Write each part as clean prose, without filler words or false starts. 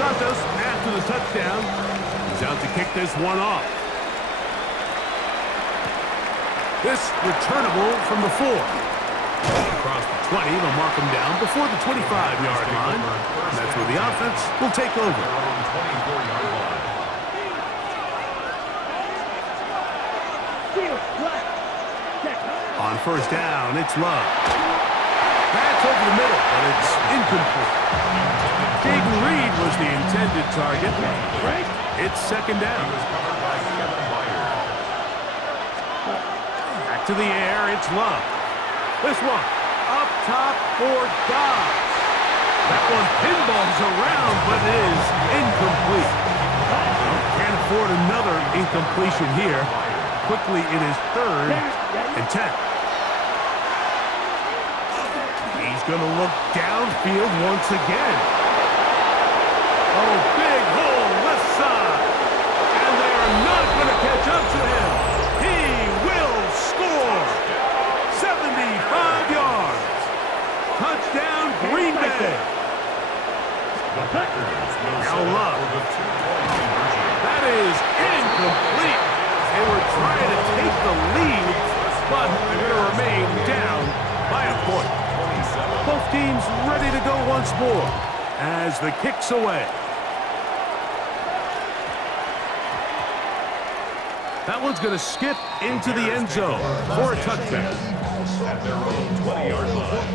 Santos after the touchdown. He's out to kick this one off. This returnable from the 4. Across the 20, they'll mark him down before the 25-yard line. And that's where the offense will take over. On first down, it's Love. That's over the middle, but it's incomplete. Jaden Reed was the intended target. It's second down. Back to the air, it's Love. This one, up top for Dobbs. That one pinballs around, but it is incomplete. Can't afford another incompletion here. Quickly, it is 3rd and 10. He's going to look downfield once again. Oh, big hole left side. And they are not going to catch up to him. He will score. 75 yards. Touchdown, Green Bay. Now Love. That is incomplete. They were trying to take the lead, but they're going to remain down by a point. Both teams ready to go once more as the kick's away. That one's going to skip into the end zone for a touchdown. At their own 20-yard line.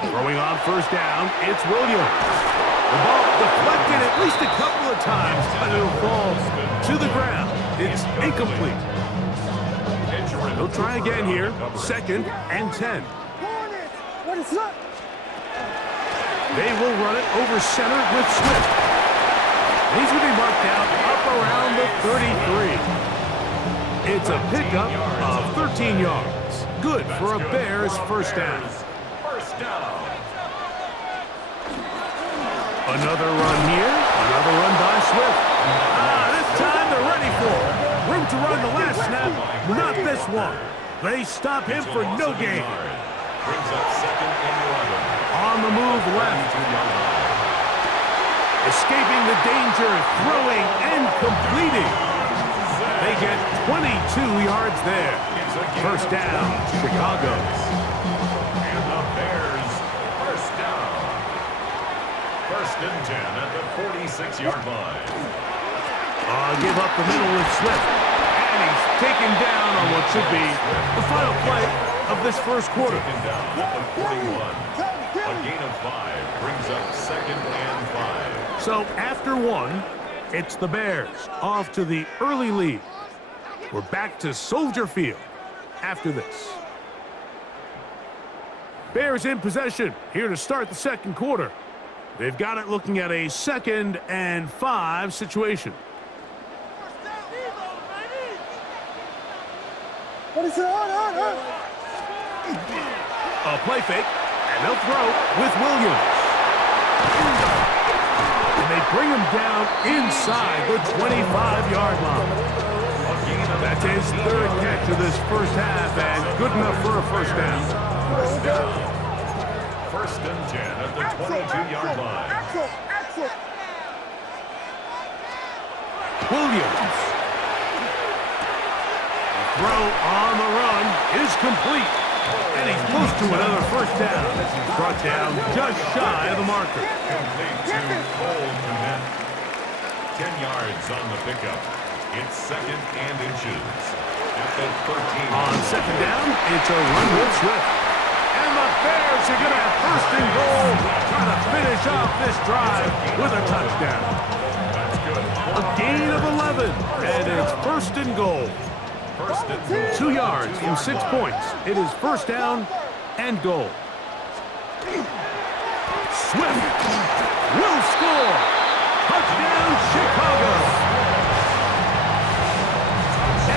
Throwing on first down, it's Williams. The ball deflected at least a couple of times, but it'll fall to the ground. It's incomplete. They'll try again here. 2nd and 10. They will run it over center with Swift. He's going to be marked out up around the 33. It's a pickup of 13 yards. Good for a Bears first down. Another run here. Another run by Swift. This time they're ready for it. Room to run the last snap. Not this one. They stop him for no gain. On the move left. Escaping the danger, throwing and completing. They get 22 yards there. First down, Chicago. And the Bears, first down. 1st and 10 at the 46-yard line. Give up the middle with Swift. And he's taken down on what should be the final play of this first quarter. Taken down at the 41. A gain of 5 brings up 2nd and 5. So after 1, it's the Bears off to the early lead. We're back to Soldier Field after this. Bears in possession here to start the second quarter. They've got it looking at a 2nd and 5 situation. What is it? On. A play fake, and they'll throw with Williams. And they bring him down inside the 25-yard line. That's his 3rd catch of this first half, and good enough for a first down. First down. 1st and 10 at the 22-yard line. Williams. The throw on the run is complete. And he's close to another first down. He's brought down just shy of the marker. Complete to Cole Kmet. 10 yards on the pickup. It's 2nd and inches. At the 13. On second down, it's a run with Swift. And the Bears are going to have 1st and goal. Trying to finish off this drive with a touchdown. That's good. A gain of 11. And it's 1st and goal. 2 yards from 6 points. It is first down and goal. Swift will score. Touchdown, Chicago.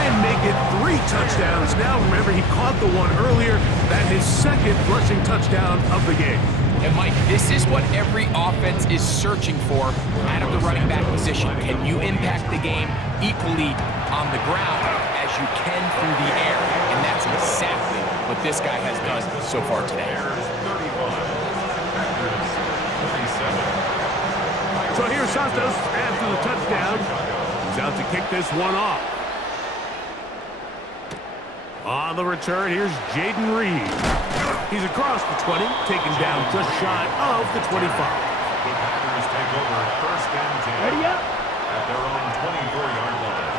And make it 3 touchdowns now. Remember, he caught the one earlier. That is 2nd rushing touchdown of the game. And Mike, this is what every offense is searching for out of the running back position. Can you impact the game equally on the ground as you can through the air? And that's exactly what what this guy has done so far today. So here's Santos after the touchdown. He's out to kick this one off. On the return, here's Jaden Reed. He's across the 20, taken down just shy of the 25. The Packers take over first and 10. Ready up. At their own 24-yard line.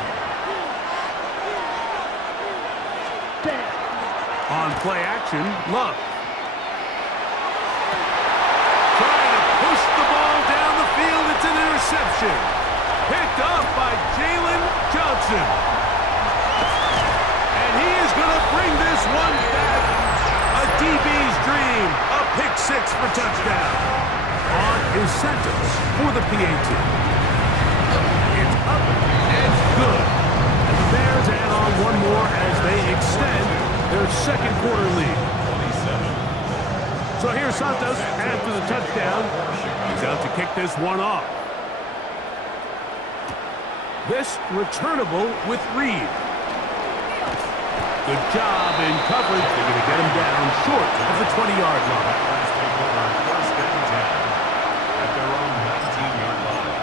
On play action, Love. Trying to push the ball down the field. It's an interception. Picked up by Jalen Johnson. And he is going to bring this one back. A DB's dream. A pick six for touchdown. On his sentence for the PAT. It's up and good. And the Bears add on one more as they extend their second quarter lead. 27. So here's Santos after the touchdown. He's out to kick this one off. This returnable with Reed. Good job in coverage. They're going to get him down short of the 20-yard line. Packers take over first and 10 at their own 19-yard line.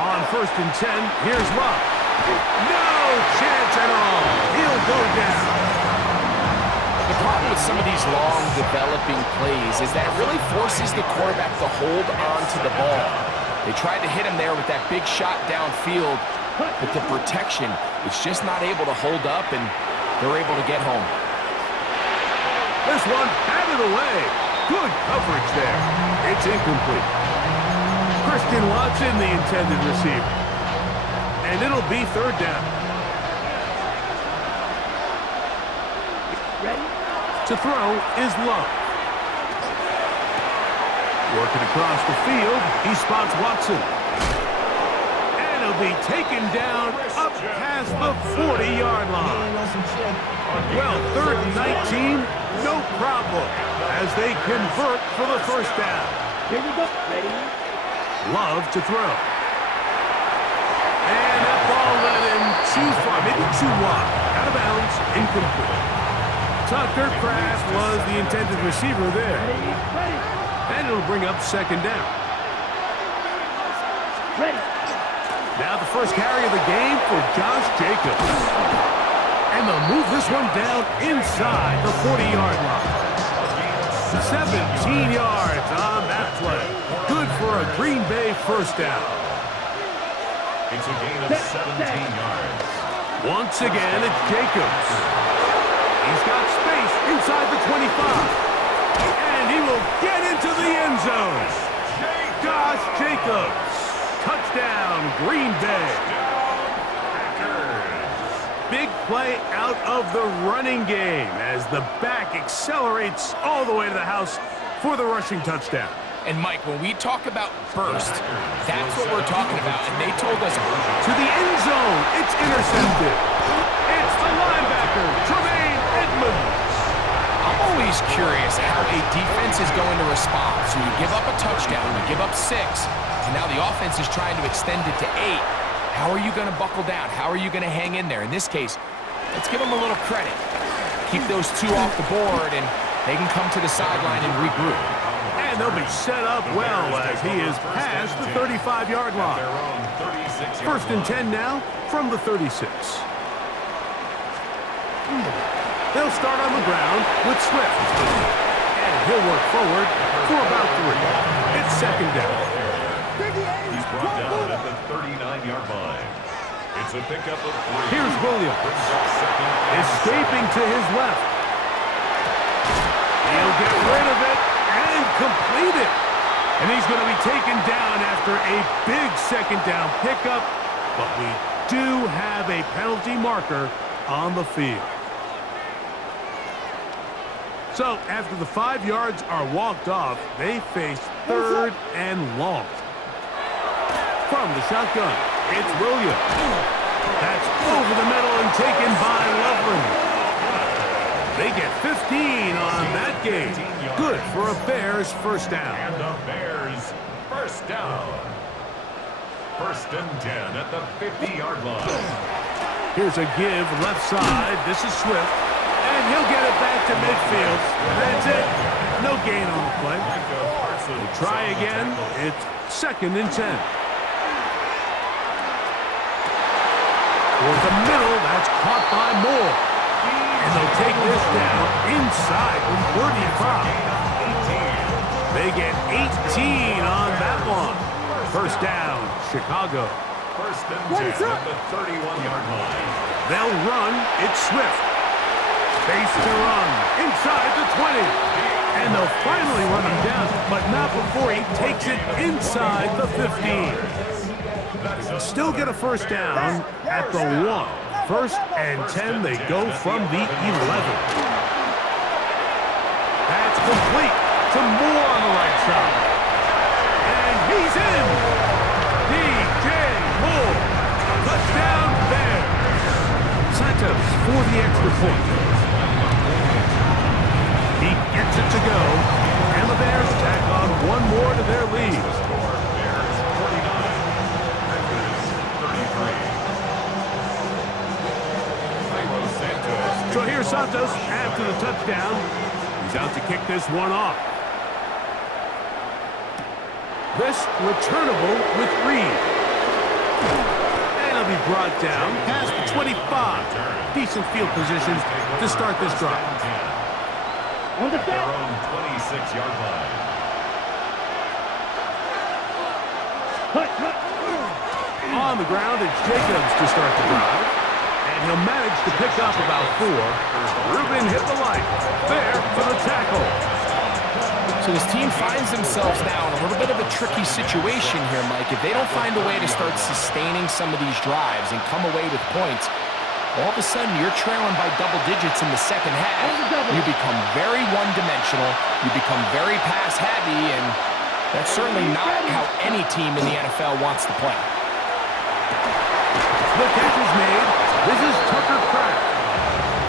On first and 10, here's Love. No chance at all. He'll go down. The problem with some of these long developing plays is that it really forces the quarterback to hold on to the ball. They tried to hit him there with that big shot downfield, but the protection is just not able to hold up, and they're able to get home. This one batted away. Good coverage there. It's incomplete. Christian Watson, the intended receiver. And it'll be third down. Ready? To throw is Love. Working across the field, he spots Watson. And he'll be taken down up past the 40-yard line. Well, third and 19, no problem as they convert for the first down. Here we go. Ready? Love to throw. And that ball led him too far, maybe too wide. Out of bounds, incomplete. Tucker Kraft was the intended receiver there. Ready? Ready? And it'll bring up second down. Ready? Now the first carry of the game for Josh Jacobs. And they'll move this one down inside the 40-yard line. 17 yards on that play. Good for a Green Bay first down. It's a gain of 17 yards. Once again, it's Jacobs. He's got space inside the 25. And he will get into the end zone. Josh Jacobs. Touchdown, Green Bay. Big play out of the running game as the back accelerates all the way to the house for the rushing touchdown. And Mike, when we talk about burst, that's what we're talking about. And they told us To the end zone, it's intercepted. It's the linebacker, Tremaine Edmonds. I'm always curious how a defense is going to respond. So you give up a touchdown, you give up 6, and now the offense is trying to extend it to 8. How are you going to buckle down? How are you going to hang in there? In this case, let's give them a little credit. Keep those 2 off the board, and they can come to the sideline and regroup. And they'll be set up well as he is past the 35-yard line. First and 10 now from the 36. They'll start on the ground with Swift. And he'll work forward for about 3. It's second down. He's brought down at the 39-yard line. It's a pickup of 3. Here's Williams. Escaping to his left. He'll get rid of it and complete it. And he's going to be taken down after a big second down pickup. But we do have a penalty marker on the field. So after the 5 yards are walked off, they face third and long. From the shotgun, it's Williams. That's over the middle and taken by Loveland. They get 15 on that gain. Good for a Bears first down. And the Bears first down. First and 10 at the 50-yard line. Here's a give left side. This is Swift. And he'll get it back to midfield. That's it. No gain on the play. We'll try again. It's second and 10. Toward the middle. That's caught by Moore. And they'll take this down inside the 35. They get 18 on that one. First down, Chicago. First and 10 at the 31-yard line. They'll run. It's Swift. Space to run inside the 20. And they'll finally run him down, but not before he takes it inside the 15. Still get a first down at the 1. First and 10, they go from the 11. That's complete to Moore on the right side. And he's in. DJ Moore. Touchdown Bears. Santos for the extra point. He gets it to go. And the Bears tack on one more to their lead. Bears 49, Packers 33. So here's Santos after the touchdown. He's out to kick this one off. This returnable with Reed. And he'll be brought down past the 25. Decent field position to start this drive. At their own 26-yard line. On the ground, it's Jacobs to start the drive. And he'll manage to pick up about 4. Rubin hit the light. There for the tackle. So this team finds themselves now in a little bit of a tricky situation here, Mike. If they don't find a way to start sustaining some of these drives and come away with points, all of a sudden you're trailing by double digits in the second half. You become very one-dimensional. You become very pass-heavy, and that's certainly not how any team in the NFL wants to play. The catch is made. This is Tucker Kraft.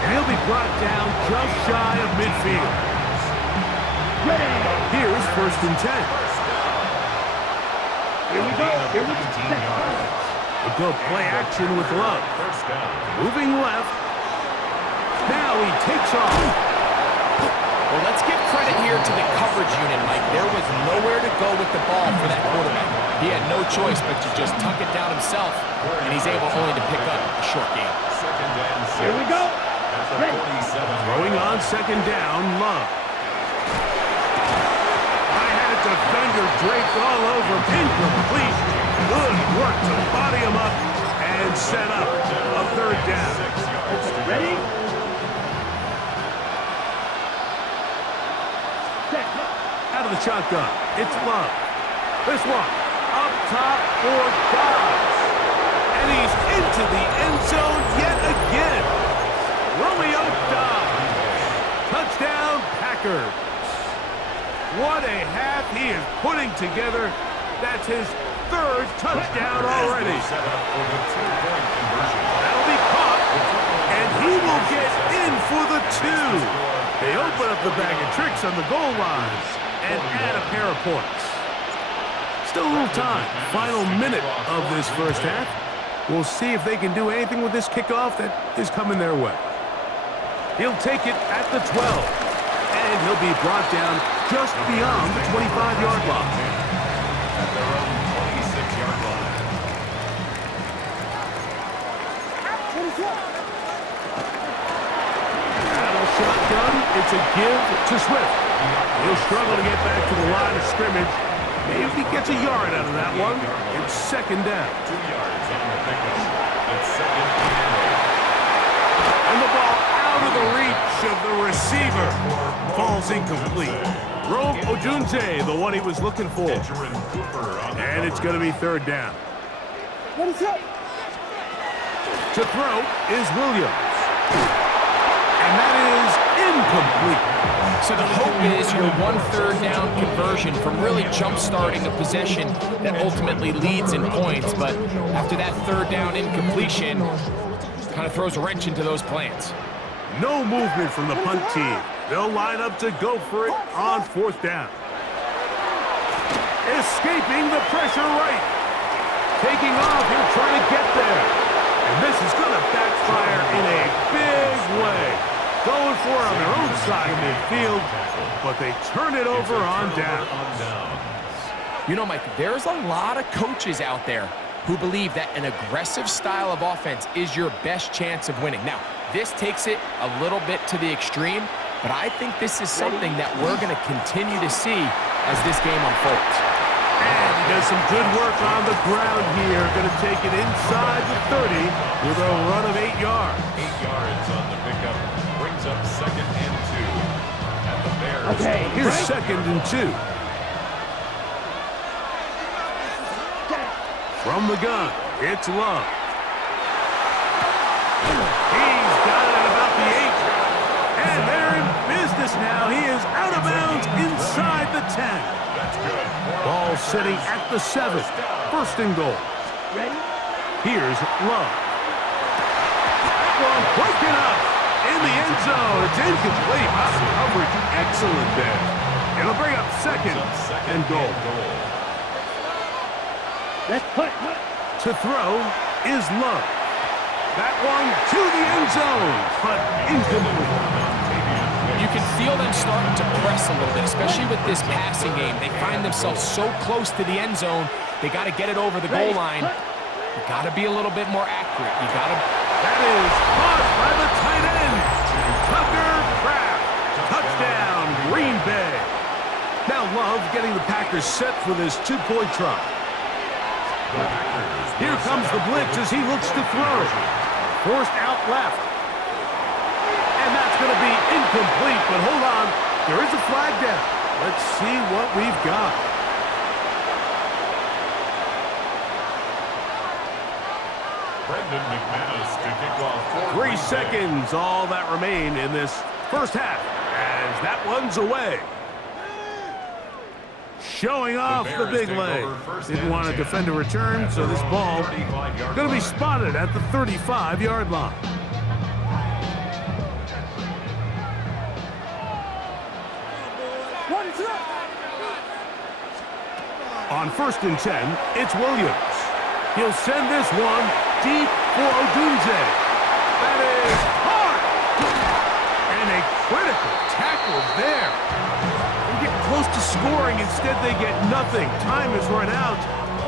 And he'll be brought down just shy of midfield. Here's first and 10. Here we go. Here we go. A good play action with Love. Moving left. Now he takes off. Well, let's give credit here to the coverage unit, Mike. There was nowhere to go with the ball for that quarterback. He had no choice but to just tuck it down himself, and he's able only to pick up a short gain. Second and 6. Here we go. At the 47. Throwing on second down, Love. I had a defender draped all over. Incomplete. Good work to body him up and set up a third down. Ready? Out of the shotgun, it's Love. This one, up top for Dobbs. And he's into the end zone yet again. Romeo Dobbs. Touchdown, Packers. What a half he is putting together. That's his third touchdown already. That'll be caught, and he will get in for the 2. They open up the bag of tricks on the goal line and add a pair of points. Still a little time. Final minute of this first half. We'll see if they can do anything with this kickoff that is coming their way. He'll take it at the 12, and he'll be brought down just beyond the 25-yard line. At their own 26-yard line. Battle shotgun. It's a give to Swift. He'll struggle to get back to the line of scrimmage. Maybe he gets a yard out of that one. It's second down. 2 yards on the pickup. It's second and 8. And the ball out of the reach of the receiver. Falls incomplete. Rome Odunze, the one he was looking for. And it's going to be third down. What is up? To throw is Williams. And that is incomplete. So the hope is your 1 third down conversion from really jump-starting a possession that ultimately leads in points. But after that third down incompletion, kind of throws a wrench into those plans. No movement from the punt team. They'll line up to go for it on 4th down. Escaping the pressure right. Taking off, he'll try to get there. And this is going to backfire in a big way. Going for it on their own side of midfield, but they turn it over on down. You know, Mike, there's a lot of coaches out there who believe that an aggressive style of offense is your best chance of winning. Now, this takes it a little bit to the extreme, but I think this is something that we're going to continue to see as this game unfolds. And he does some good work on the ground here. Going to take it inside the 30 with a run of 8 yards. 8 yards on the pickup. Brings up 2nd and 2. And the Bears. Okay, Here's 2nd and 2. From the gun, it's Love. He's got it at about the 8. And they're in business now. He is out of bounds inside the 10. That's good. Ball sitting at the 7. 1st and goal. Ready? Here's Love. That one broken up in the end zone. It's incomplete. Wow, coverage excellent there. It'll bring up 2nd and goal. Let's put. To throw is Love. That one to the end zone, but incomplete. You can feel them starting to press a little bit, especially with this passing game. They find themselves so close to the end zone, they got to get it over the goal line. You got to be a little bit more accurate. You got to. That is caught by the tight end, Tucker Kraft. Touchdown, Green Bay. Now Love getting the Packers set for this 2-point try. Here comes the blitz as he looks to throw. Forced out left. And that's going to be incomplete, but hold on. There is a flag down. Let's see what we've got. Brendan McManus to kick off. 3 seconds, all that remain in this first half, as that one's away. Showing off the big leg. Didn't want to defend a return, so this ball going to be spotted at the 35-yard line. What is up? On 1st and 10, it's Williams. He'll send this one deep for Odunze. That is hard. And a critical tackle there. They get close to scoring. Instead, they get nothing. Time has run out.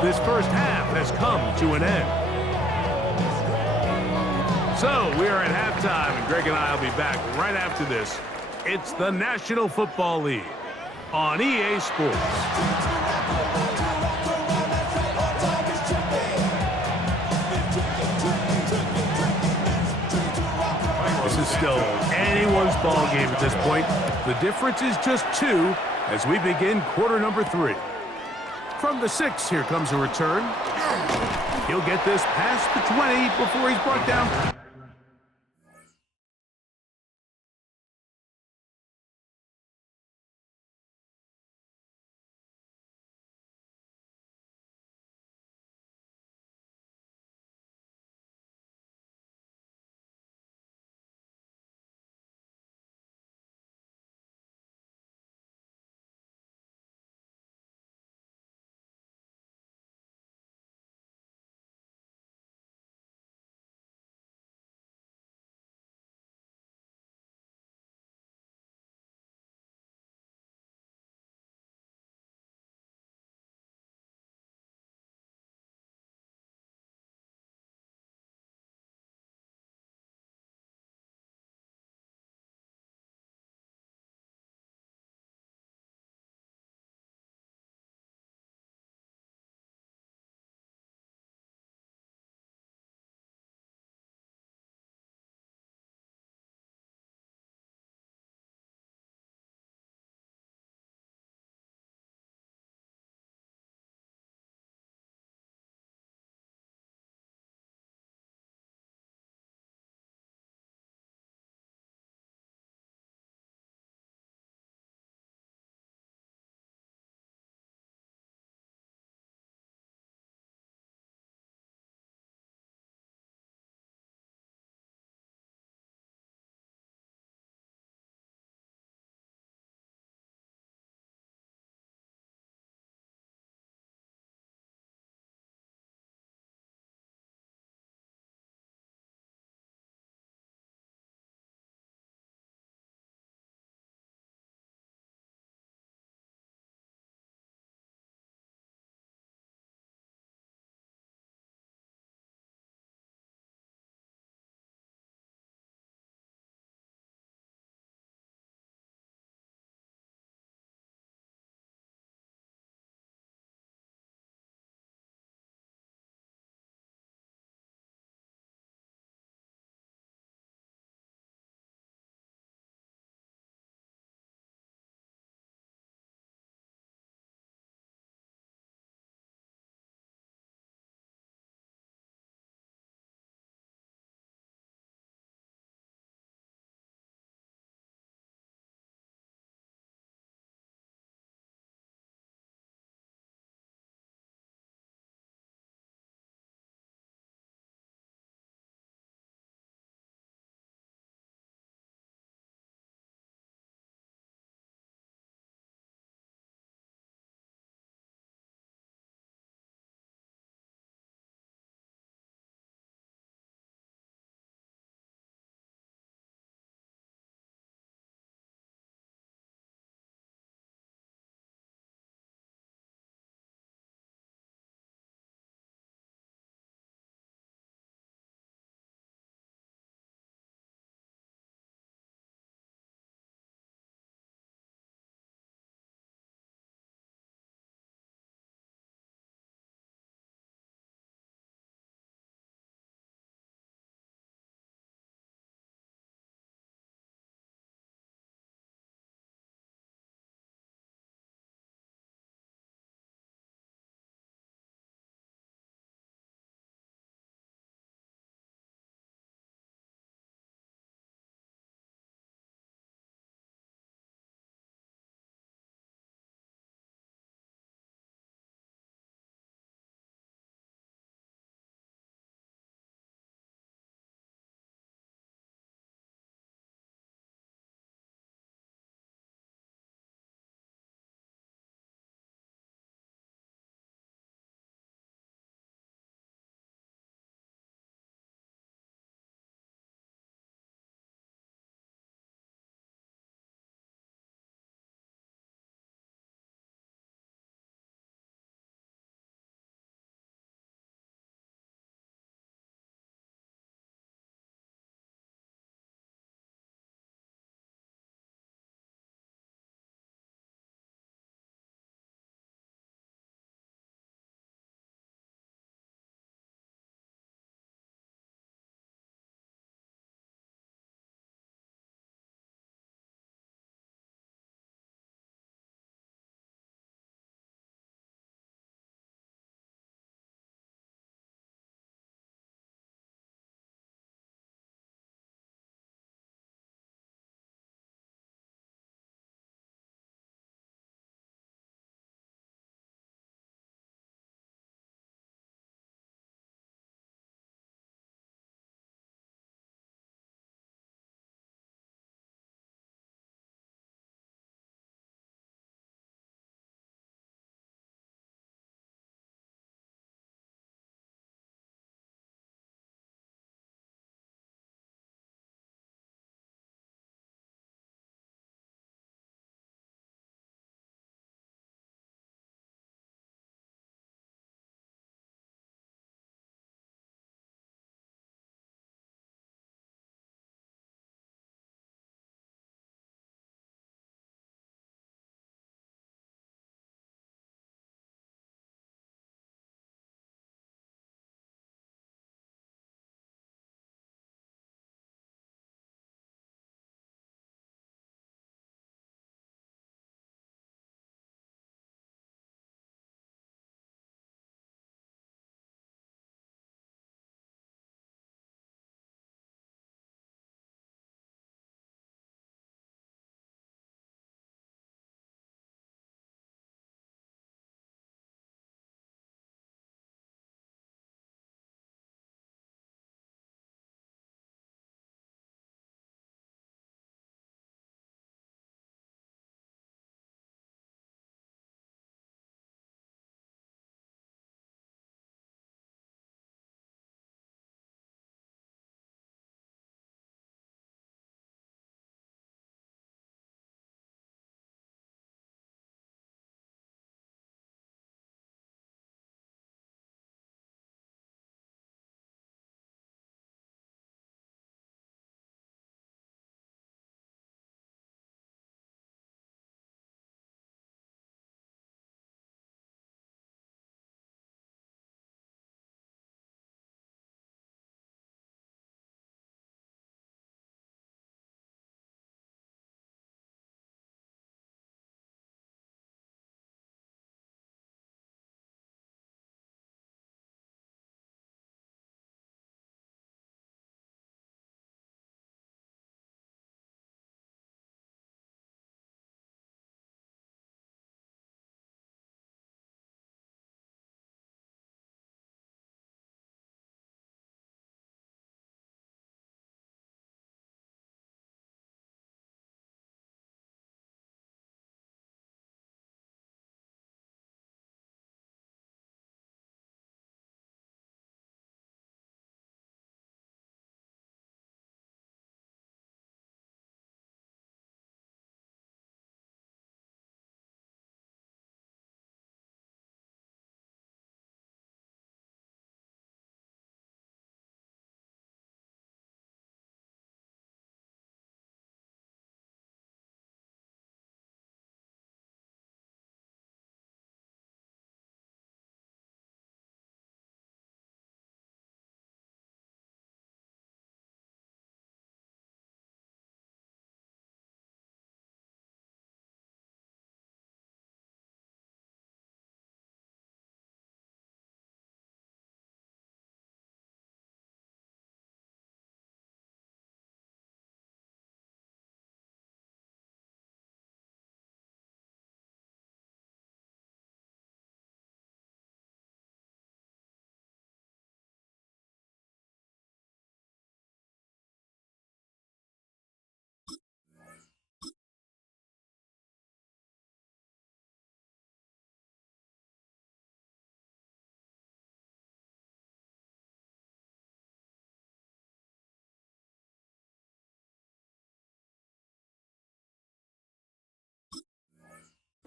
This first half has come to an end. So we are at halftime, and Greg and I will be back right after this. It's the National Football League on EA Sports. This is still anyone's ball game at this point. The difference is just 2 as we begin quarter number 3. From the 6, here comes a return. He'll get this past the 20 before he's brought down.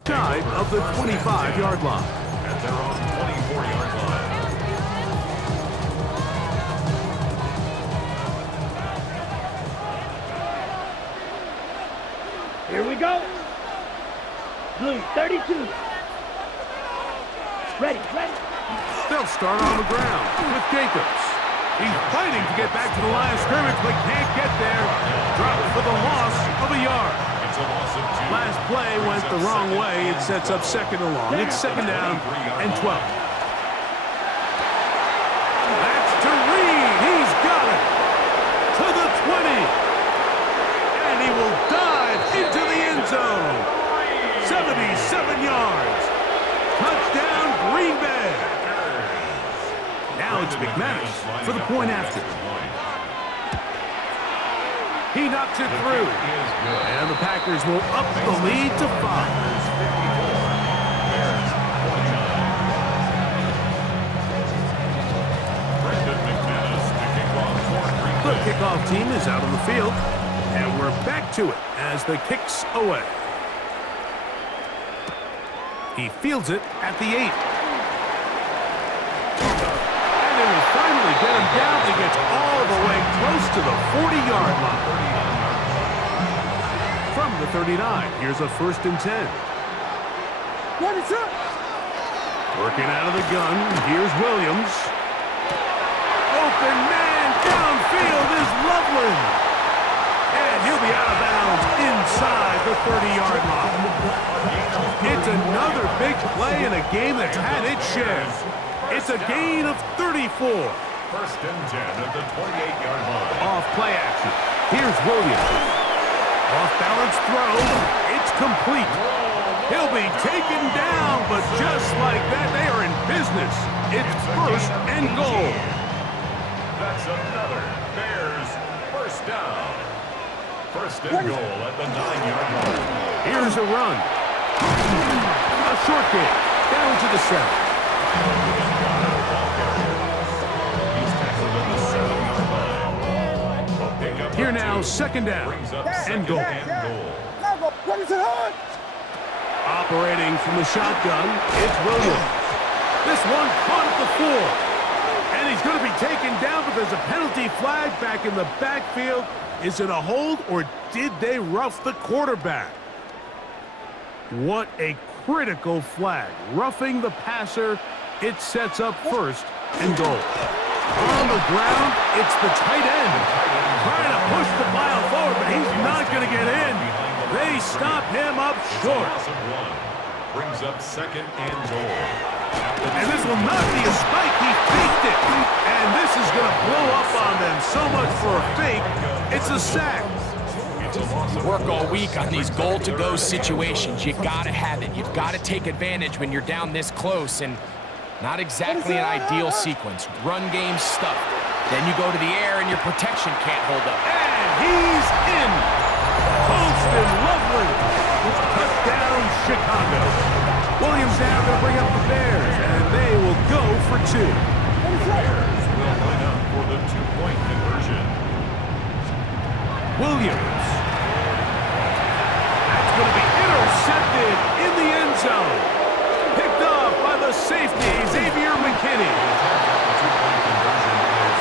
side of the 25-yard line. At their own 24-yard line. Here we go. Blue 32. Ready. They'll start on the ground with Jacobs. He's fighting to get back to the line of scrimmage, but can't get there. Dropped for the loss of a yard. It's a loss of 2. Last play went the wrong way. It sets up second and long. It's second down and 12. That's to Reed. He's got it. To the 20. And he will dive into the end zone. 77 yards. Touchdown, Green Bay. Now it's McManus for the point after. He knocks it through. And the Packers will up the lead to 5. The kickoff team is out on the field. And we're back to it as the kick's away. He fields it at the 8. And they will finally get him down. He gets all the way close to the 40-yard line. From the 39, here's a 1st and 10. What is up? Working out of the gun, here's Williams. Open man downfield is Loveland. And he'll be out of bounds inside the 30-yard line. It's another big play in a game that's had its share. It's a gain of 34. 1st and 10 at the 28-yard line. Off play action. Here's Williams. Off balance throw. It's complete. He'll be taken down, but just like that, they are in business. It's 1st and goal. That's another Bears 1st down. 1st and goal at the 9-yard line. Here's a run. A short game. Down to the 7. He's tackled at the 7-yard line. A pickup Here of now, 2. 2nd down. Brings up And 2nd goal. and goal. What is it on? Operating from the shotgun, it's Williams. This one caught at the 4. And he's going to be taken down, but there's a penalty flag back in the backfield. Is it a hold, or did they rough the quarterback? What a critical flag. Roughing the passer. It sets up 1st and goal. On the ground, it's the tight end. Trying to push the pile forward, but he's not going to get in. They stop him up short. Loss of 1. Brings up 2nd and goal. And this will not be a spike. He faked it. And this is going to blow up on them. So much for a fake. It's a sack. Work all week on these goal-to-go situations. You gotta have it. You've got to take advantage when you're down this close, and not exactly an ideal sequence. Run game stuffed. Then you go to the air, and your protection can't hold up. And he's in. Holston Loveland. Touchdown, Chicago. Williams now going to bring up the Bears, and they will go for 2. Bears will line up for the 2-point conversion. Williams. That's going to be intercepted in the end zone. Picked off by the safety, Xavier McKinney.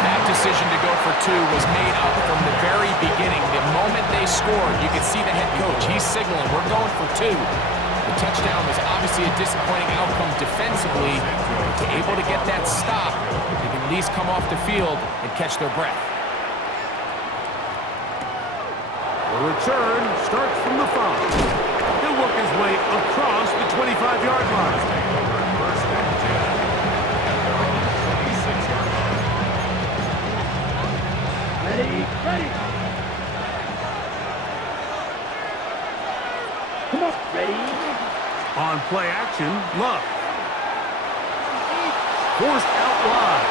That decision to go for 2 was made up from the very beginning. The moment they scored, you could see the head coach. He's signaling, we're going for 2. The touchdown was obviously a disappointing outcome defensively, but to able to get that stop, they can at least come off the field and catch their breath. The return starts from the 5. He'll work his way across the 25-yard line. 1st and 10. At their own 26-yard line. Ready. Come on, ready. On play action, Love. Forced out wide.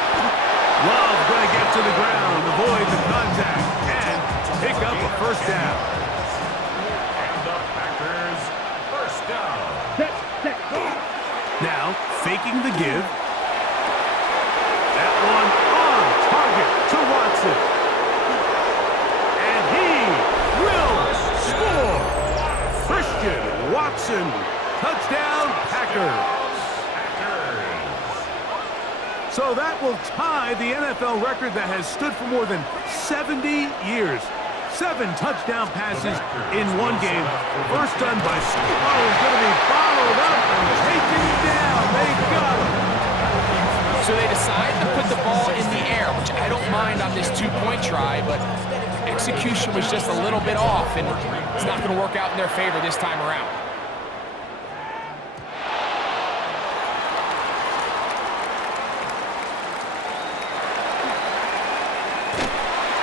Love going to get to the ground, avoid the contact, and pick up a 1st down. And the Packers 1st down. Set, go. Now, faking the give. That one on target to Watson. And he will score. Christian Watson Touchdown, Packers. So that will tie the NFL record that has stood for more than 70 years. 7 touchdown passes in one game. First done by Squall is going to be bottled up and taken down. They got him. So they decide to put the ball in the air, which I don't mind on this 2-point try, but execution was just a little bit off, and it's not going to work out in their favor this time around.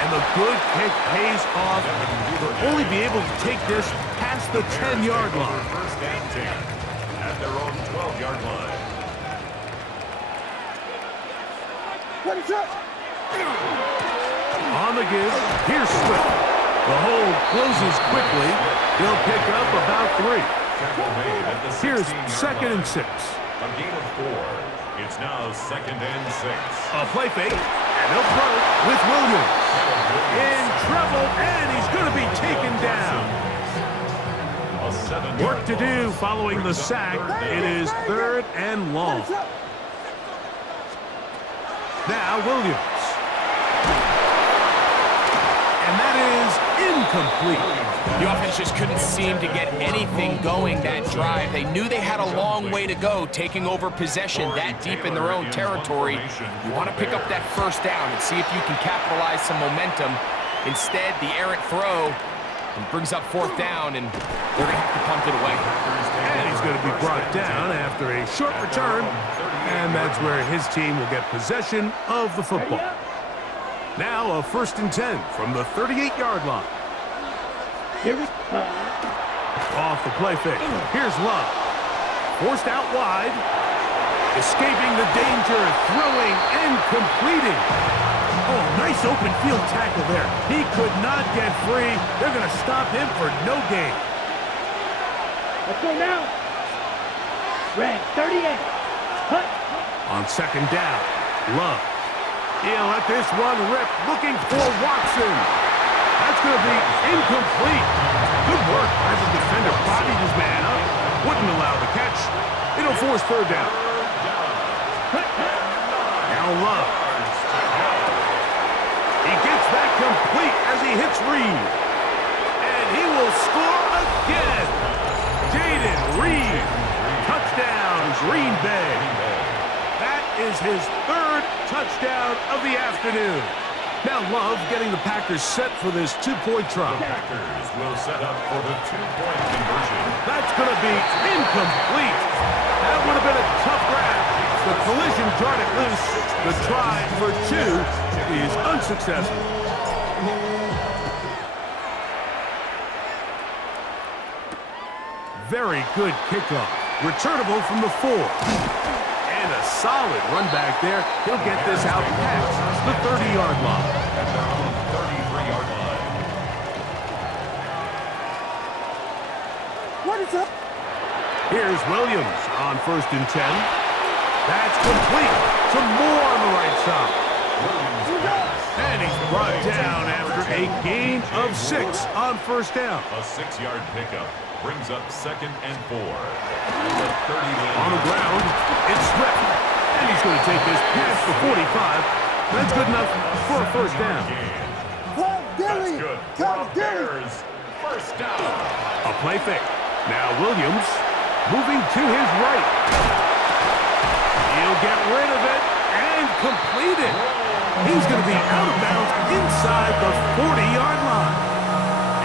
And the good kick pays off. They'll only be able to take this past the 10-yard line. First and 10 at their own 12-yard line. What is up? On the give, here's Swift. The hold closes quickly. He'll pick up about 3. Tackle made at the Here's 16-yard 2nd and line. 6. A gain of 4. It's now 2nd and 6. A play fake, and they'll throw with Williams. In trouble, and he's going to be taken down. A 7-yard Work to do loss. following the sack. It is 3rd and long. What is up? Now Williams. And that is incomplete. The offense just couldn't seem to get anything going that drive. They knew they had a long way to go, taking over possession that deep in their own territory. You want to pick up that first down and see if you can capitalize some momentum. Instead, the errant throw brings up 4th down, and they're going to have to punt it away. And he's going to be brought down after a short return. And that's where his team will get possession of the football. Now a 1st and 10 from the 38-yard line. Here we go. Off the play fake. Here's Love. Forced out wide. Escaping the danger. Throwing and completing. Oh, nice open field tackle there. He could not get free. They're going to stop him for no gain. Let's go now. Red 38. Cut. On 2nd down, Love. He'll let this one rip. Looking for Watson. That's going to be incomplete. Good work as a defender bodied his man up. Wouldn't allow the catch. It'll force 3rd down. Now Love. He gets that complete as he hits Reed. And he will score again. Jaden Reed. Touchdown, Green Bay. That is his 3rd touchdown of the afternoon. Now Love getting the Packers set for this 2-point try. The Packers will set up for the 2-point conversion. That's going to be incomplete. That would have been a tough grab. The collision jarred it loose. The try for 2 is unsuccessful. Very good kickoff. Returnable from the 4. And a solid run back there. He'll get this out past the 30-yard line. At their own 33-yard line. What is up? Here's Williams on 1st and 10. That's complete. Some more on the right side. And he's brought down after a gain of 6 on 1st down. A 6-yard pickup brings up 2nd and 4. On the ground, it's Swift. And he's going to take this past the 45. That's good enough for a 1st down. Come, That's Dilly. good. Come, For Dilly. Bears. 1st down. A play fake. Now Williams moving to his right. He'll get rid of it and complete it. He's going to be out of bounds inside the 40-yard line.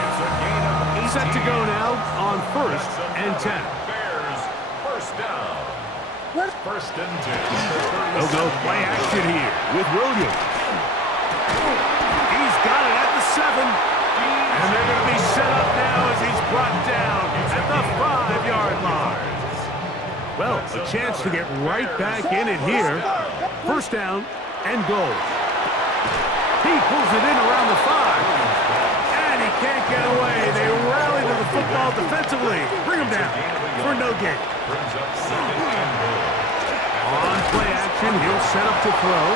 It's a gain of 18. Set to go now on 1st and 10. Bears. 1st down. What? 1st and 10. They'll go play action here with Williams. He's got it at the 7. And they're going to be set up now as he's brought down at the 5-yard line. Well, a chance to get right back in it here. 1st down and goal. He pulls it in around the 5. And he can't get away. They rally to the football defensively. Bring him down for no gain. Brings up 2nd and goal. On play action, he'll set up to throw.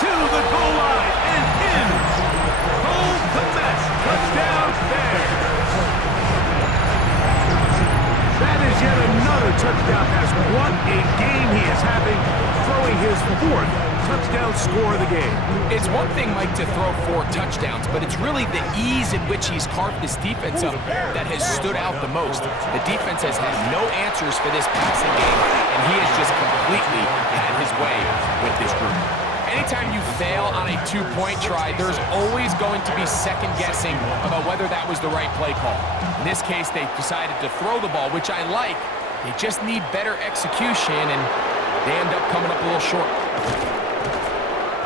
To the goal line and in. Cole Kmet, touchdown Bears. That is yet another fourth touchdown score of the game. It's one thing, Mike, to throw 4 touchdowns, but it's really the ease in which he's carved this defense up that has stood out the most. The defense has had no answers for this passing game, and he has just completely had his way with this group. Anytime you fail on a 2-point try, there's always going to be second-guessing about whether that was the right play call. In this case, they decided to throw the ball, which I like. They just need better execution, and they end up coming up a little short.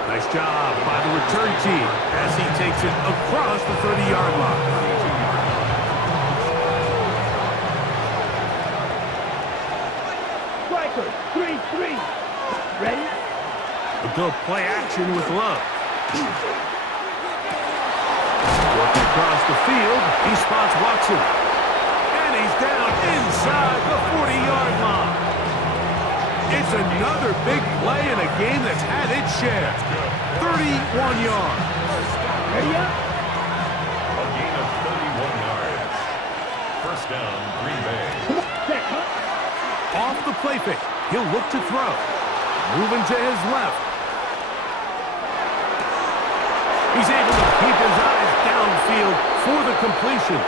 Nice job by the return team as he takes it across the 30-yard line. Striker, 3-3. Ready? We'll go play action with Love. Working across the field, he spots Watson. And he's down inside the 40-yard line. It's another big play in a game that's had its share. 31 yards. Ready up? A gain of 31 yards. First down, Green Bay. Come on, set, huh? Off the play fake, he'll look to throw. Moving to his left. He's able to keep his eyes downfield for the completion.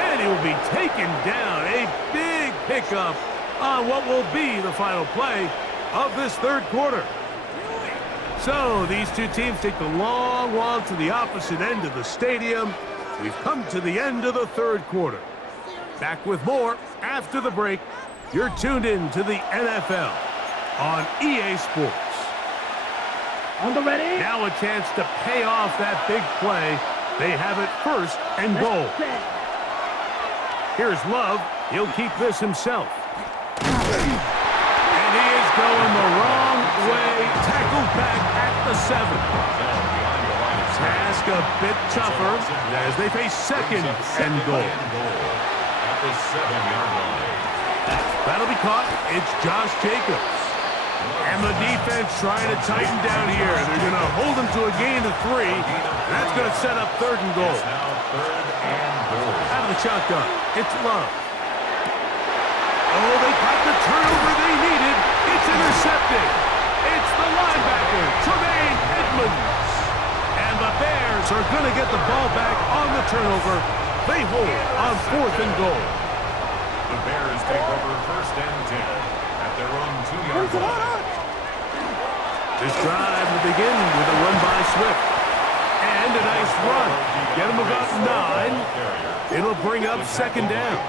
And he will be taken down. A big pickup on what will be the final play of this third quarter. So these two teams take the long walk to the opposite end of the stadium. We've come to the end of the third quarter. Back with more after the break. You're tuned in to the NFL on EA Sports. On the ready? Now a chance to pay off that big play. They have it first and goal. Set. Here's Love. He'll keep this himself. And he is going the wrong way. Tackled back at the 7. Task a bit tougher as they face second and goal. At the 7-yard line. That'll be caught. It's Josh Jacobs. And the defense trying to tighten down here. They're going to hold him to a gain of 3. And that's going to set up third and goal. Now third and goal. Out of the shotgun, it's Love. Oh, they got the turnover they needed. It's intercepted. It's the linebacker, Tremaine Edmonds. And the Bears are going to get the ball back on the turnover. They hold on fourth and goal. The Bears take over first and 10 at their own 2-yard line. This drive will begin with a run by Swift. And a nice run. Get him about 9. It'll bring up second down.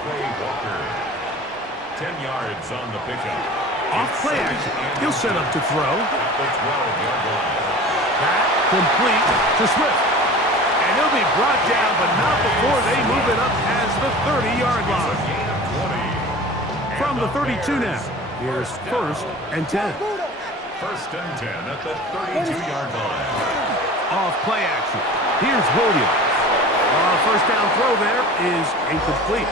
10 yards on the pickup. Off play action. He'll set up to throw. At the 12-yard line. That complete to Swift. And he'll be brought down, but not before they move it up past the 30-yard line. Gain of 20. From the 32 now. Here's first and 10. First and 10 at the 32-yard line. Off play action. Here's Williams. First down throw there is incomplete.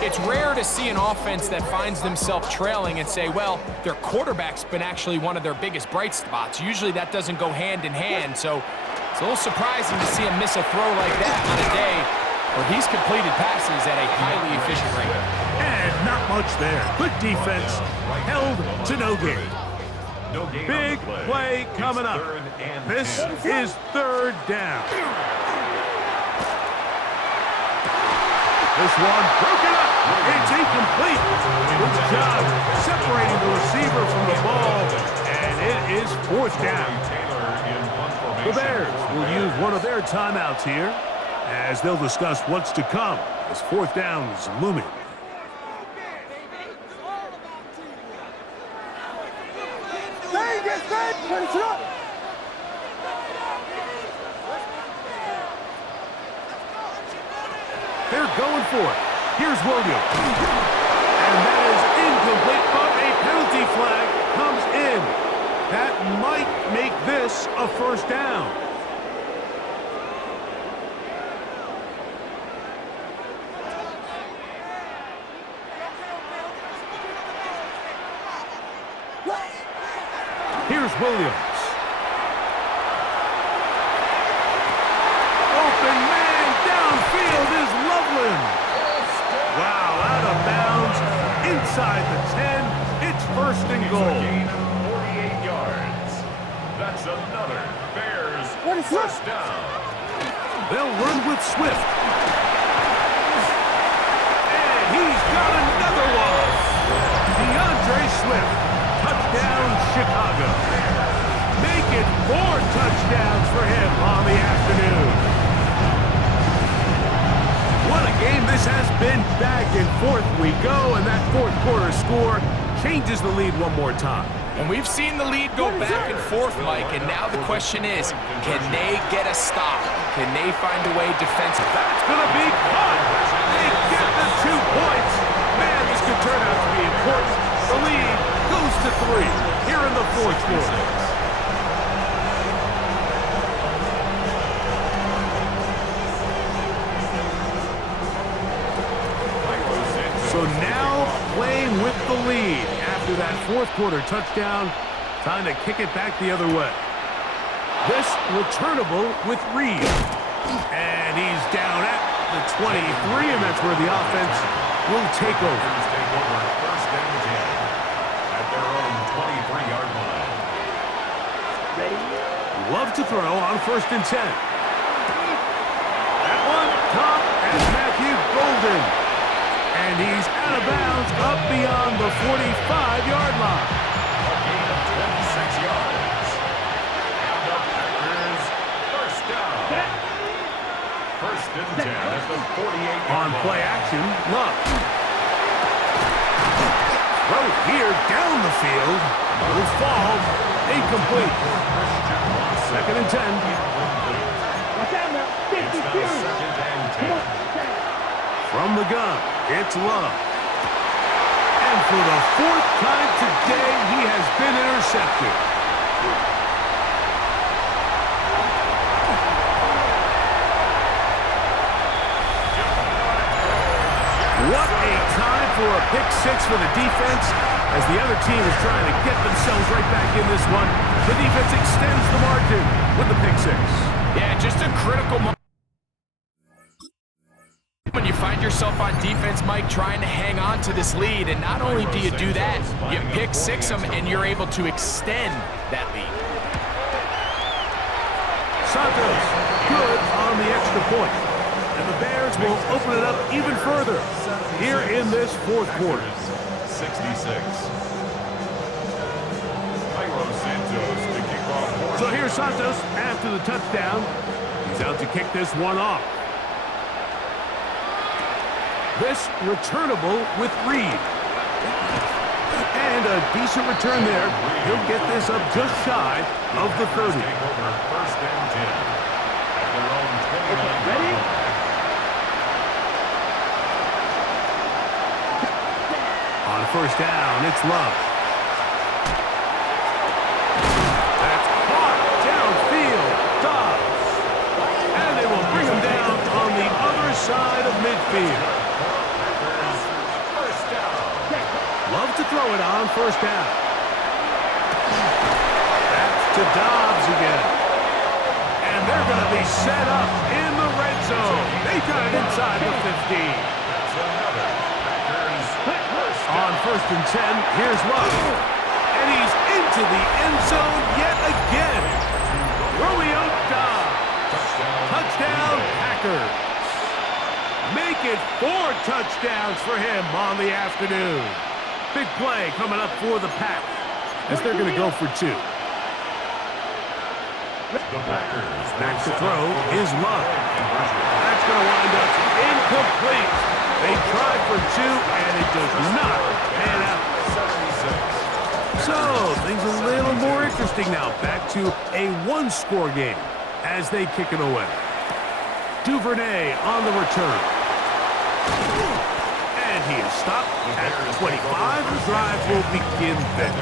It's rare to see an offense that finds themselves trailing and say, well, their quarterback's been actually one of their biggest bright spots. Usually that doesn't go hand in hand, so it's a little surprising to see him miss a throw like that on a day where he's completed passes at a highly efficient rate. And not much there. Good defense. Held to no gain. No gain on Big the play coming up. This is third down. This one broken up. It's incomplete. Good job separating the receiver from the ball. And it is fourth down. The Bears will use one of their timeouts here as they'll discuss what's to come as fourth down is looming. They're going for it. Here's Williams. And that is incomplete, but a penalty flag comes in. That might make this a first down. Here's Williams. Open man downfield is Loveland. Wow, out of bounds. Inside the 10. It's first and goal. Gain of 48 yards. First down. They'll run with Swift. And he's got another one. DeAndre Swift. Touchdown, Chicago. Make it 4 touchdowns for him on the afternoon. What a game this has been. Back and forth we go, and that fourth quarter score changes the lead one more time. And we've seen the lead go back and forth, Mike, and now the question is, can they get a stop? Can they find a way defensively? That's going to be caught. They get the 2 points. Man, this could turn out to be important. The lead goes to 3 here in the fourth quarter. So now playing with the lead after that fourth quarter touchdown, time to kick it back the other way. This returnable with Reed. And he's down at the 23, and that's where the offense will take over. First and 10 at their own 23-yard line. Ready? Love to throw on first and 10. That one caught as Matthew Golden. And he's out of bounds up beyond the 45-yard line. A gain of 26 yards. And the Packers first down. First and 10 at the 48-yard On line. play action, Love. Throw here down the field. Will fall. Incomplete. Second and 10. Watch out now. It's now second and 10. From the gun, it's Love. And for the 4th time today, he has been intercepted. What a time for a pick 6 for the defense. As the other team is trying to get themselves right back in this one, the defense extends the margin with the pick 6. Yeah, just a critical moment. When you find yourself on defense, Mike, trying to hang on to this lead, and not only do you do that, you pick 6 them, and you're able to extend that lead. Santos, good on the extra point. And the Bears will open it up even further here in this fourth quarter. 66. Cairo Santos to kick off. So here's Santos after the touchdown. He's out to kick this one off. This returnable with Reed. And a decent return there. He'll get this up just shy of the 30. Take over first and 10 at their own 29. Ready? On first down, it's Love. That's caught downfield. Dobbs. And they will bring him down on the other side of midfield. Love to throw it on first down. That's to Dobbs again. And they're going to be set up in the red zone. They got it inside the 15. On first and 10, here's Love. And he's into the end zone yet again. Romeo Dobbs. Touchdown, Packers. Make it 4 touchdowns for him on the afternoon. Big play coming up for the Pack as they're going to go for 2. Back to throw is Love. That's going to wind up incomplete. They tried for 2, and it does not pan out. So, things a little more interesting now. Back to a 1-score game as they kick it away. Duvernay on the return. And he is stopped at 25. The drive will begin then.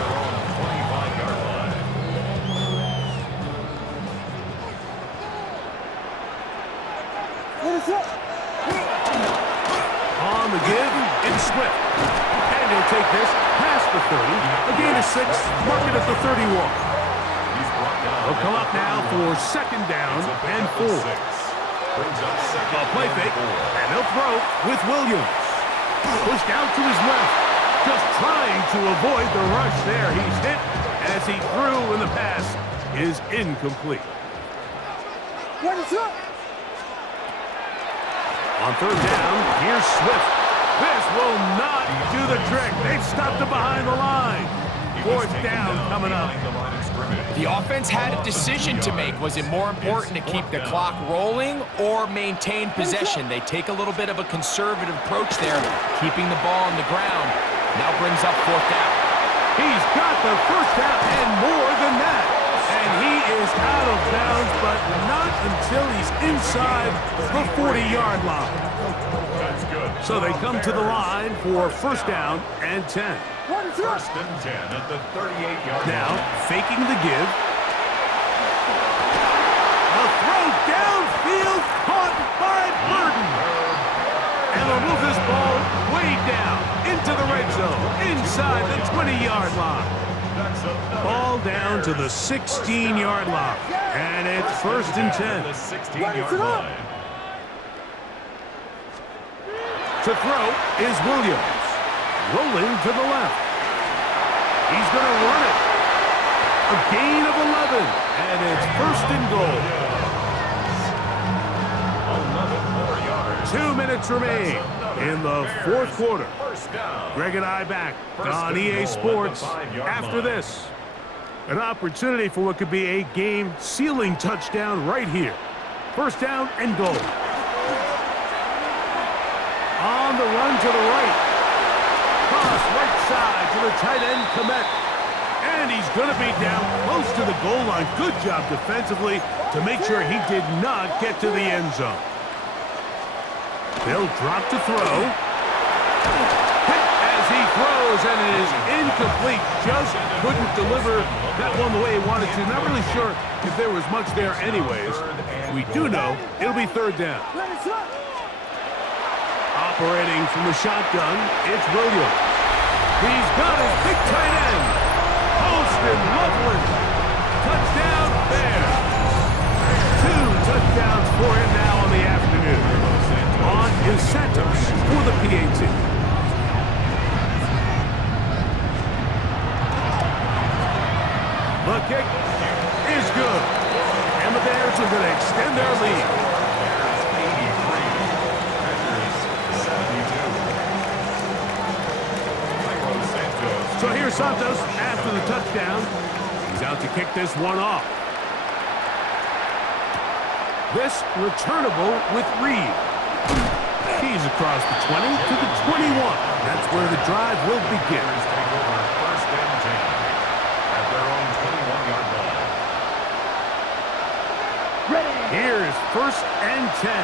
On the give, it's Swift. And he'll take this past the 30. A gain of 6, mark it at the 31. They'll come up now for second down and 4. A play fake, and they'll throw with Williams. Pushed out to his left, just trying to avoid the rush there. He's hit as he threw, and the pass is incomplete. On third down, here's Swift. This will not do the trick. They've stopped it behind the line. Fourth down coming up. The offense had a decision to make. Was it more important to keep the clock rolling or maintain possession? They take a little bit of a conservative approach there, keeping the ball on the ground. Now brings up fourth down. He's got the first down and more than that. And he is out of bounds, but not until he's inside the 40-yard line. That's good. So they come to the line for first down and 10. First and 10 at the 38-yard line. Now, faking the give. A throw downfield caught by Burton. And they'll move this ball way down into the red zone, inside the 20-yard line. Ball down to the 16-yard line. And it's first and 10. The 16-yard line. To throw is Williams. Rolling to the left. He's going to run it. A gain of 11. And it's first and goal. 11 more yards. 2 minutes remain in the fourth quarter. First down. Greg and I back on EA Sports after this. An opportunity for what could be a game-sealing touchdown right here. First down and goal. On the run to the right. Cross right side to the tight end, Komet. And he's going to be down close to the goal line. Good job defensively to make sure he did not get to the end zone. They'll drop to throw. Hit as he throws, and it is incomplete. Just couldn't deliver that one the way he wanted to. Not really sure if there was much there anyways. We do know it'll be third down. Operating from the shotgun, it's Williams. He's got his big tight end. Austin Loveland. Touchdown, Bears. 2 touchdowns for him now on the afternoon. On is Santos for the PAT. The kick is good. And the Bears are going to extend their lead. So here's Santos after the touchdown. He's out to kick this one off. This returnable with Reed. He's across the 20 to the 21. That's where the drive will begin. First and 10 at their own 21-yard line. Ready. Here's first and 10.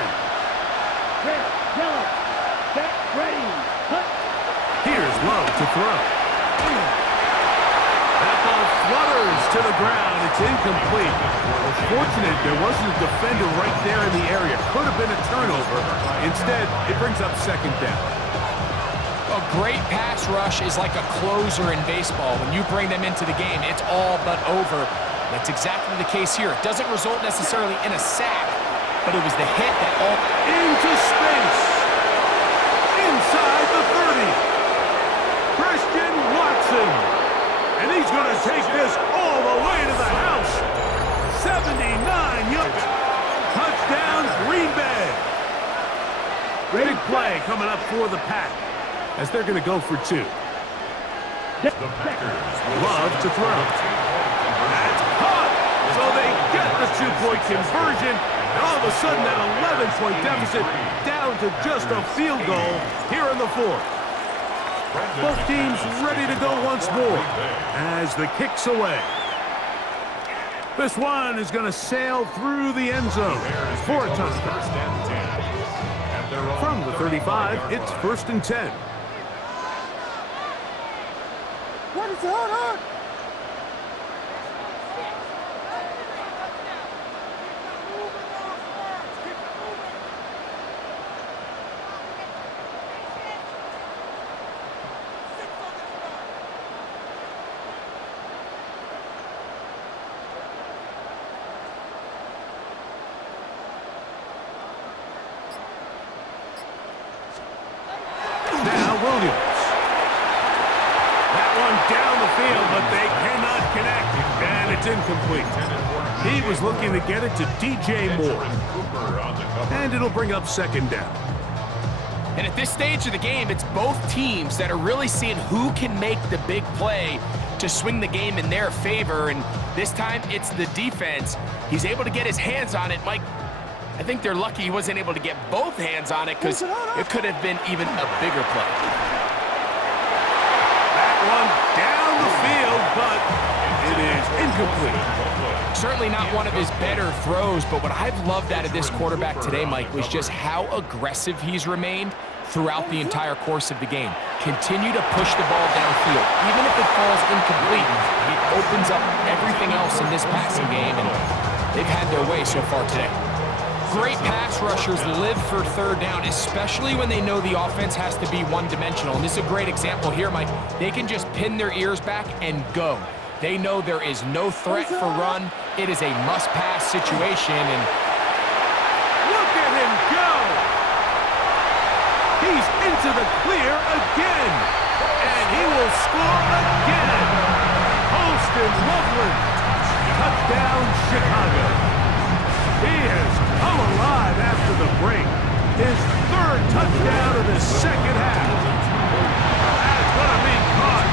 Red, yellow, set, ready, cut. Here's Love to throw. That ball flutters to the ground. It's incomplete. Well, fortunate there wasn't a defender right there in the area. Could have been a turnover. Instead, it brings up second down. A great pass rush is like a closer in baseball. When you bring them into the game, it's all but over. That's exactly the case here. It doesn't result necessarily in a sack, but it was the hit that all... Into space. Inside the 30. Christian Watson. And he's going to take this all the way to the house. 79 yards. Touchdown, Green Bay. Big play coming up for the Pack as they're going to go for 2. The Packers Love to throw. That's caught. So they get the 2-point conversion. And all of a sudden, that 11-point deficit down to just a field goal here in the fourth. Both teams ready to go once more as the kick's away. This one is going to sail through the end zone for a touchdown. From the 35, it's first and 10. What is going on? Now Williams. That one down the field, but they cannot connect. And it's incomplete. He was looking to get it to DJ Moore. And it'll bring up second down. And at this stage of the game, it's both teams that are really seeing who can make the big play to swing the game in their favor. And this time, it's the defense. He's able to get his hands on it. Mike, I think they're lucky he wasn't able to get both hands on it because it could have been even a bigger play. That one down the field, but it is incomplete. Certainly not one of his better throws, but what I've loved out of this quarterback today, Mike, was just how aggressive he's remained throughout the entire course of the game. Continue to push the ball downfield. Even if it falls incomplete, it opens up everything else in this passing game, and they've had their way so far today. Great pass rushers live for third down, especially when they know the offense has to be one-dimensional. And this is a great example here, Mike. They can just pin their ears back and go. They know there is no threat for run. It is a must-pass situation, and look at him go! He's into the clear again, and he will score again. Holston Loveland, touchdown Chicago. He has come alive after the break. His third touchdown of the second half. That's going to be caught.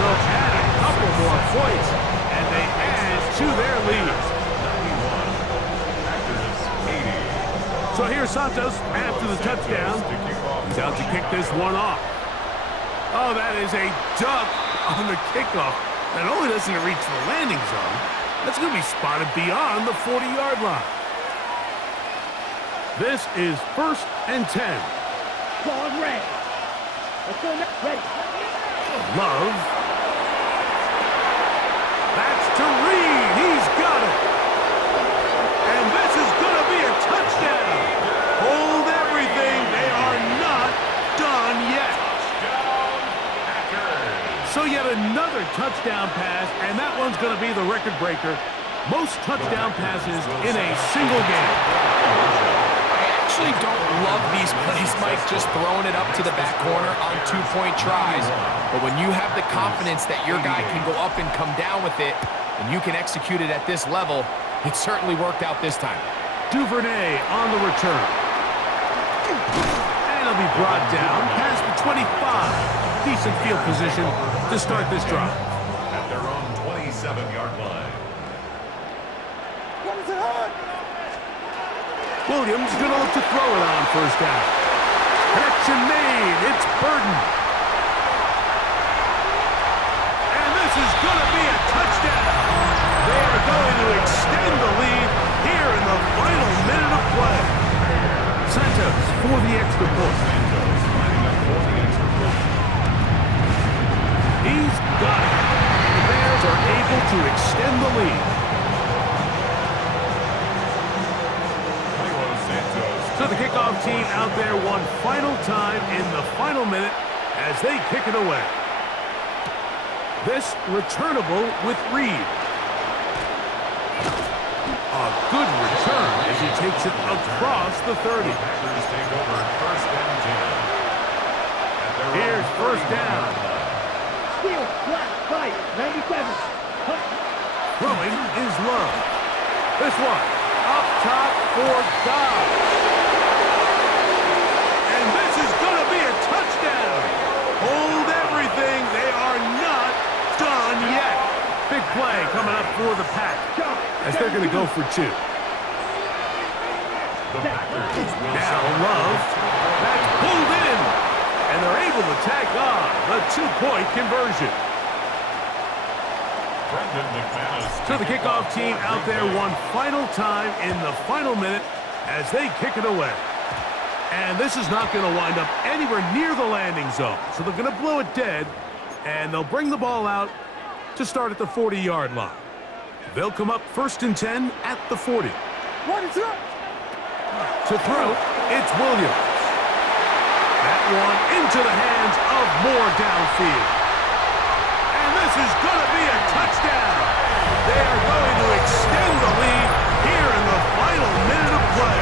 So add a couple more points, and they add to their lead. So here's Santos after the touchdown. He's out to kick this one off. Oh, that is a duck on the kickoff. Not only doesn't it reach the landing zone, that's going to be spotted beyond the 40-yard line. This is 1st and 10. Ball red. Let's go next. Ready. Love. That's to Reed. He's got it. And this is going to be a touchdown. Hold everything. They are not done yet. So yet another touchdown pass, and that one's going to be the record breaker. Most touchdown passes in a single game. I actually don't love these plays, Mike, just throwing it up to the back corner on two-point tries. But when you have the confidence that your guy can go up and come down with it, and you can execute it at this level, it certainly worked out this time. Duvernay on the return. And he'll be brought down past the 25. Decent field position to start this drive. At their own 27-yard line. What is it on? Williams going to look to throw it on first down. Connection made. It's Burden. And this is going to be a touchdown. They are going to extend the lead here in the final minute of play. Santos for the extra point. He's got it. And the Bears are able to extend the lead. So the kickoff team out there one final time in the final minute as they kick it away. This returnable with Reed. A good return as he takes it across the 30. Here's first down. Steal, flat, fight, 97. Throwing is Love. This one up top for Dobbs. And this is going to be a touchdown. Hold everything. They are not done yet. Big play coming up for the Pack as they're going to go for two. Now Love. That's pulled in. And they're able to tack on the two-point conversion. So the kickoff team out there one final time in the final minute as they kick it away. And this is not going to wind up anywhere near the landing zone. So they're going to blow it dead, and they'll bring the ball out to start at the 40-yard line. They'll come up 1st and 10 at the 40. What is up? To throw, it's Williams. That one into the hands of Moore downfield. And this is going to be a touchdown. They are going to extend the lead here in the final minute of play.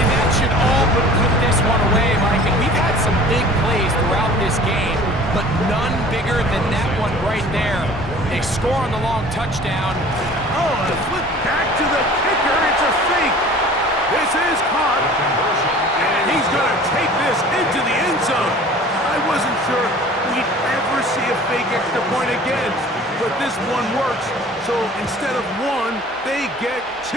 And that should all but put this one away, Mike. And we've had some big plays throughout this game, but none bigger than that one right there. touchdown. Oh, and a flip back to the kicker. It's a fake. This is caught. And he's going to take this into the end zone. I wasn't sure we'd ever see a fake extra point again, but this one works. So instead of one, they get two.